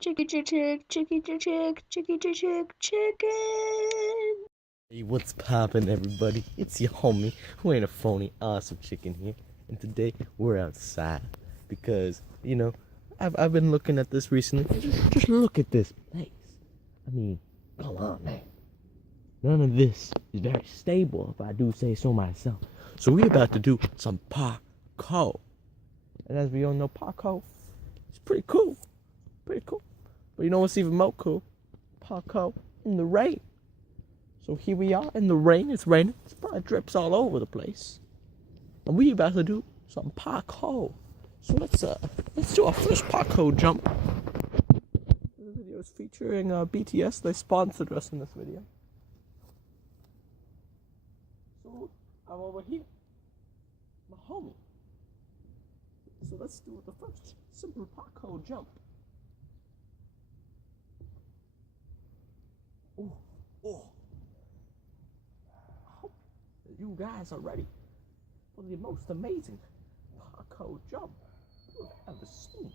Chicky chick chick, chicky chick chick, chicky chick chick, chicken. Hey, what's poppin', everybody? It's your homie who ain't a phony, awesome chicken here, and today we're outside because I've been looking at this recently. Just look at this place. I mean, come on, man. None of this is very stable, if I do say so myself. So we're about to do some parkour, and as we all know, parkour is pretty cool, pretty cool. But you know what's even more cool? Parkour in the rain. So here we are in the rain. It's raining. It probably drips all over the place. And we about to do some parkour. So let's do our first parkour jump. The video is featuring BTS. They sponsored us in this video. So I'm over here, my homie. So let's do the first simple parkour jump. Oh, oh. You guys are ready for the most amazing parkour jump you've ever seen.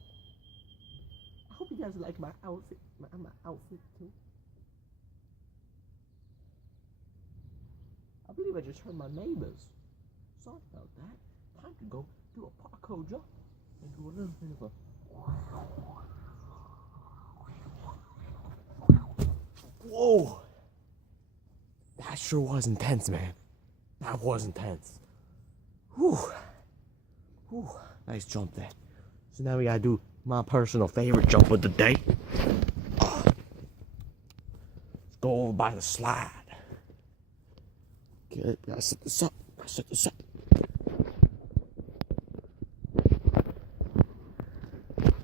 I hope you guys like my outfit, my outfit too. I believe I just heard my neighbors. Sorry about that. Time to go do a parkour jump and do a little bit of a. Whoa! That sure was intense, man. That was intense. Whew. Whew. Nice jump there. So now we gotta do my personal favorite jump of the day. Let's go over by the slide. Okay, gotta set this up. Gotta set this up.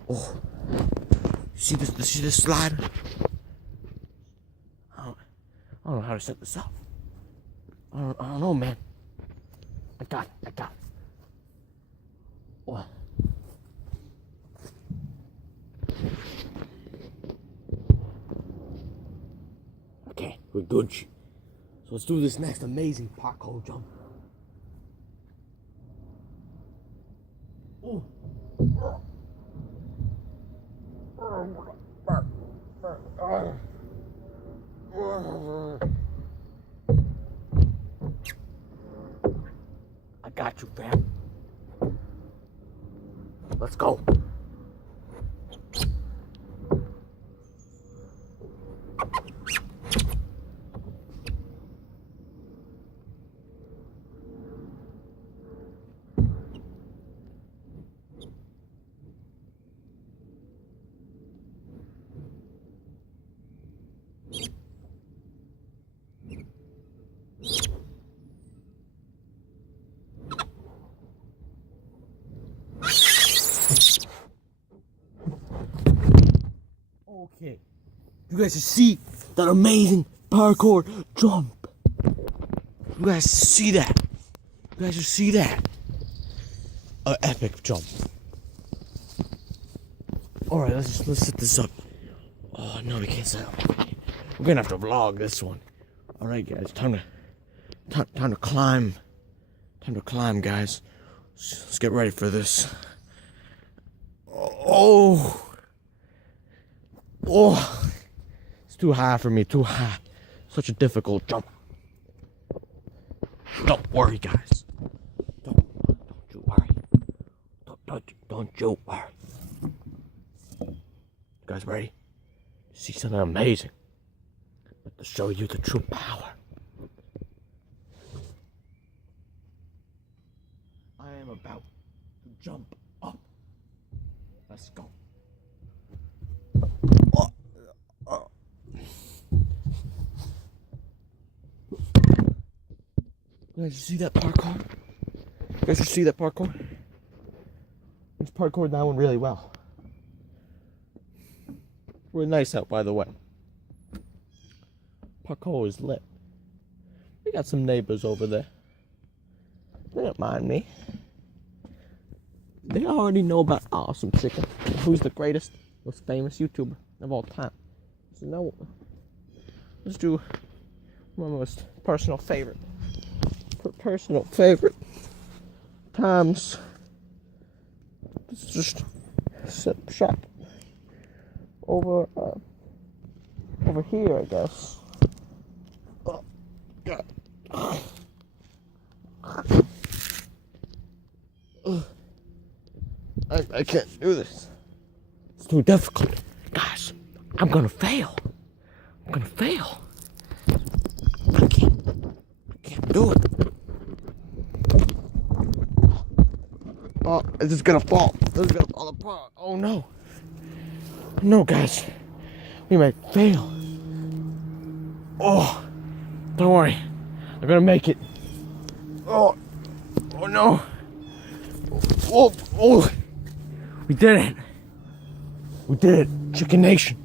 Oh. See this slide? I don't know how to set this up. I don't know, man. I got it. What? Okay, we're good. So let's do this next amazing parkour jump. Oh. I got you, fam. Let's go. Okay, you guys should see that amazing parkour jump. You guys see that? You guys should see that. An epic jump. Alright, let's set this up. Oh no, we can't set up. We're gonna have to vlog this one. Alright guys, time to climb. Time to climb, guys. Let's get ready for this. Oh, it's too high for me, too high. Such a difficult jump. Don't worry, guys. Don't you worry. Don't you worry. You guys ready? See something amazing. But to show you the true power. I am about to jump up. Let's go. You guys see that parkour? You guys see that parkour? It's parkoured that one really well. We're nice out, by the way. Parkour is lit. We got some neighbors over there. They don't mind me. They already know about Awesome Chicken. Who's the greatest, most famous YouTuber of all time. So now, let's do my most personal favorite. Personal favorite times. Let's just set up shop. over here, I guess. Oh, God. I can't do this. It's too difficult. Guys, I'm gonna fail. I'm gonna fail. I can't do it. Oh, it's just gonna fall. This is gonna fall apart. Oh no. No, guys. We might fail. Oh, don't worry. I'm gonna make it. Oh, oh no. Oh, oh. We did it. We did it. Chicken Nation.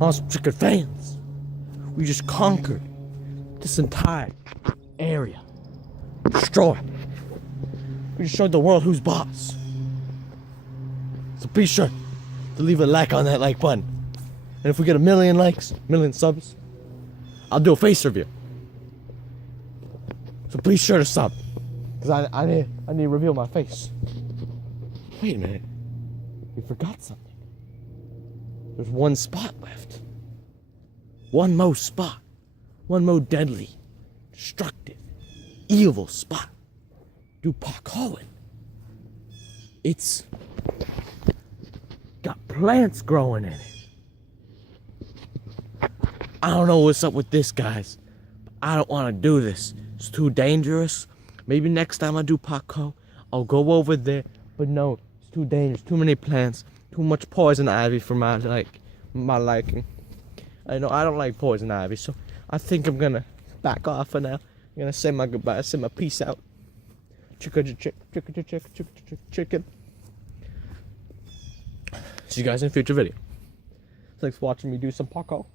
Awesome chicken fans. We just conquered this entire area. Destroyed. We just showed the world who's boss. So be sure to leave a like on that like button. And if we get 1,000,000 likes, 1,000,000 subs, I'll do a face review. So be sure to sub. Because I need to reveal my face. Wait a minute. We forgot something. There's one spot left. One more spot. One more deadly, destructive, evil spot. Do parkour. It's got plants growing in it. I don't know what's up with this, guys. I don't want to do this. It's too dangerous. Maybe next time I do parkour, I'll go over there. But no, it's too dangerous. Too many plants. Too much poison ivy for my liking. I know I don't like poison ivy, so I think I'm gonna back off for now. I'm gonna say my goodbyes, say my peace out. Chicken. See you guys in a future video. Thanks for watching me do some parkour.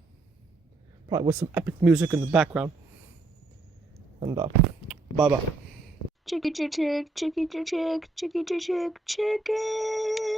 Probably with some epic music in the background. And bye bye. Chicky chick, chicky chick, chicky chick, chicken.